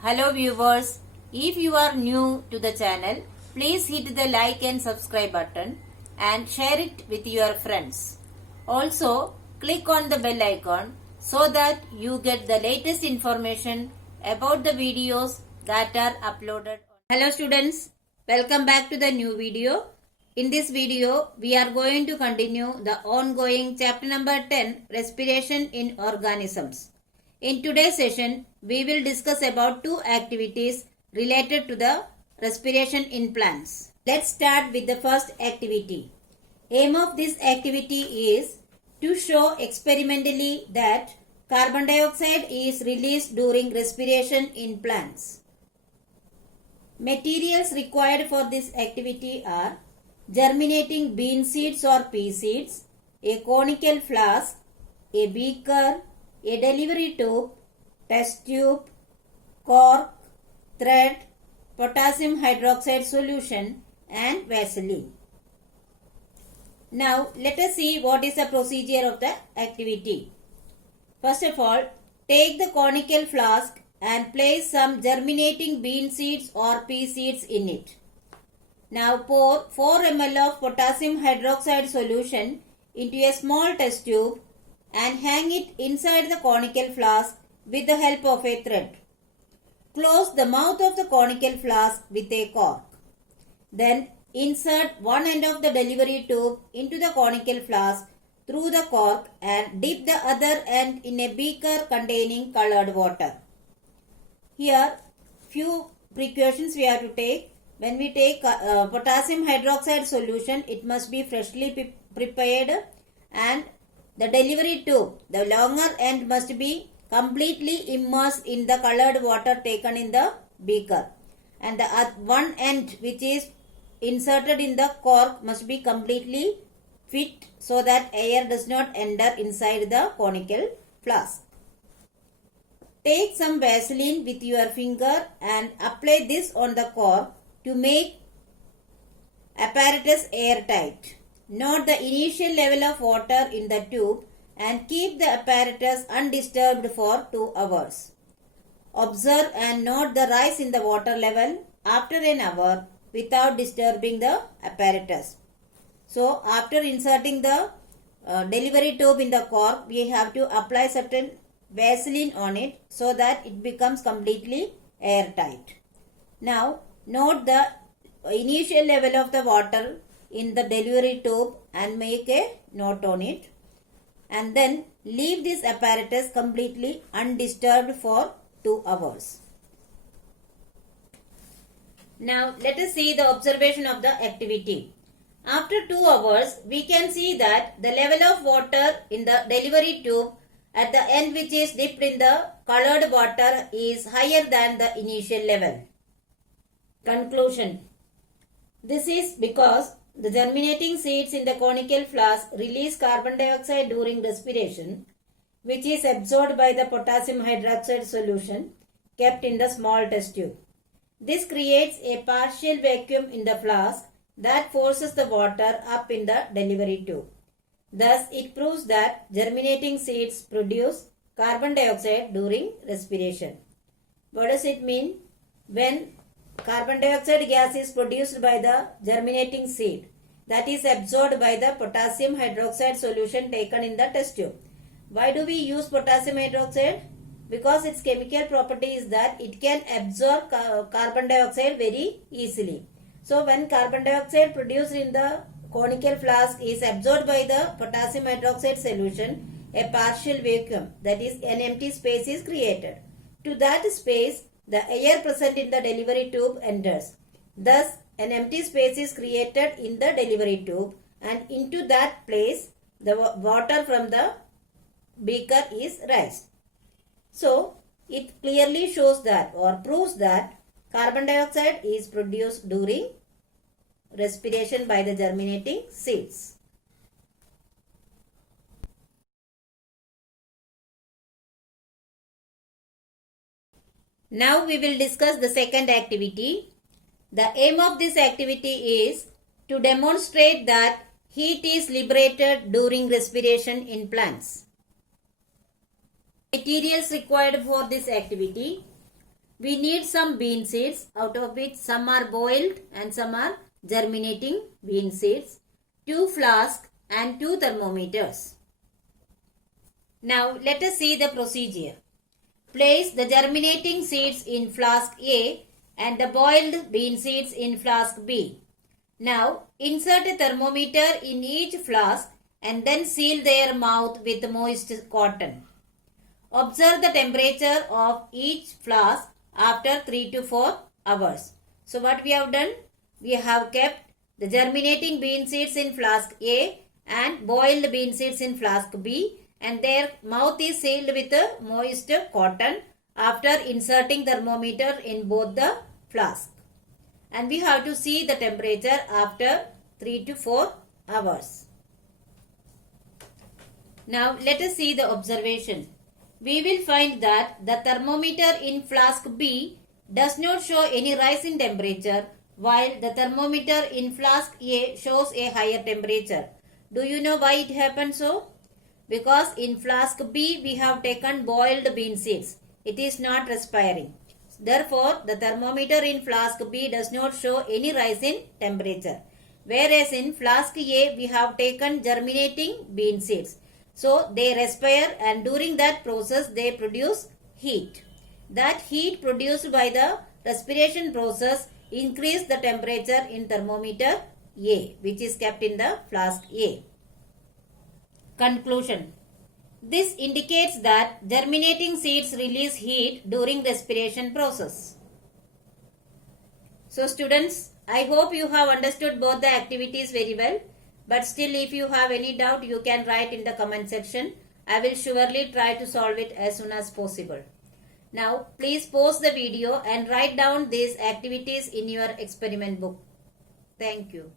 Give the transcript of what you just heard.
Hello viewers, if you are new to the channel, please hit the like and subscribe button and share it with your friends. Also, click on the bell icon so that you get the latest information about the videos that are uploaded. Hello students, welcome back to the new video. In this video, we are going to continue the ongoing chapter number 10, Respiration in Organisms. In today's session, we will discuss about two activities related to the respiration in plants. Let's start with the first activity. Aim of this activity is to show experimentally that carbon dioxide is released during respiration in plants. Materials required for this activity are germinating bean seeds or pea seeds, a conical flask, a beaker, a delivery tube, test tube, cork, thread, potassium hydroxide solution and Vaseline. Now let us see what is the procedure of the activity. First of all, take the conical flask and place some germinating bean seeds or pea seeds in it. Now pour 4 ml of potassium hydroxide solution into a small test tube and hang it inside the conical flask with the help of a thread. Close the mouth of the conical flask with a cork. Then insert one end of the delivery tube into the conical flask through the cork and dip the other end in a beaker containing colored water. Here, few precautions we have to take. When we take potassium hydroxide solution, it must be freshly prepared, and the delivery tube, the longer end must be completely immersed in the colored water taken in the beaker, and the one end which is inserted in the cork must be completely fit so that air does not enter inside the conical flask. Take some Vaseline with your finger and apply this on the cork to make apparatus airtight. Note the initial level of water in the tube and keep the apparatus undisturbed for 2 hours. Observe and note the rise in the water level after an hour without disturbing the apparatus. So, after inserting the delivery tube in the cork, we have to apply certain Vaseline on it so that it becomes completely airtight. Now, note the initial level of the water in the delivery tube and make a note on it. And then leave this apparatus completely undisturbed for 2 hours. Now let us see the observation of the activity. After 2 hours, we can see that the level of water in the delivery tube at the end which is dipped in the colored water is higher than the initial level. Conclusion. This is because the germinating seeds in the conical flask release carbon dioxide during respiration, which is absorbed by the potassium hydroxide solution kept in the small test tube. This creates a partial vacuum in the flask that forces the water up in the delivery tube. Thus, it proves that germinating seeds produce carbon dioxide during respiration. What does it mean? When carbon dioxide gas is produced by the germinating seed, that is absorbed by the potassium hydroxide solution taken in the test tube. Why do we use potassium hydroxide? Because its chemical property is that it can absorb carbon dioxide very easily. So when carbon dioxide produced in the conical flask is absorbed by the potassium hydroxide solution, a partial vacuum, that is an empty space, is created. To that space, the air present in the delivery tube enters. Thus, an empty space is created in the delivery tube, and into that place, the water from the beaker is raised. So, it clearly shows that or proves that carbon dioxide is produced during respiration by the germinating seeds. Now we will discuss the second activity. The aim of this activity is to demonstrate that heat is liberated during respiration in plants. Materials required for this activity. we need some bean seeds, out of which some are boiled and some are germinating bean seeds, 2 flasks and 2 thermometers. Now let us see the procedure. Place the germinating seeds in flask A and the boiled bean seeds in flask B. Now insert a thermometer in each flask and then seal their mouth with moist cotton. Observe the temperature of each flask after 3 to 4 hours. So what we have done? We have kept the germinating bean seeds in flask A and boiled bean seeds in flask B, and their mouth is sealed with a moist cotton after inserting thermometer in both the flasks. And we have to see the temperature after 3 to 4 hours. Now let us see the observation. We will find that the thermometer in flask B does not show any rise in temperature, while the thermometer in flask A shows a higher temperature. Do you know why it happened so? Because in flask B we have taken boiled bean seeds. It is not respiring. Therefore, the thermometer in flask B does not show any rise in temperature. Whereas in flask A we have taken germinating bean seeds. So they respire, and during that process they produce heat. That heat produced by the respiration process increase the temperature in thermometer A, which is kept in the flask A. Conclusion. This indicates that germinating seeds release heat during respiration process. So students, I hope you have understood both the activities very well. But still, if you have any doubt, you can write in the comment section. I will surely try to solve it as soon as possible. Now, please pause the video and write down these activities in your experiment book. Thank you.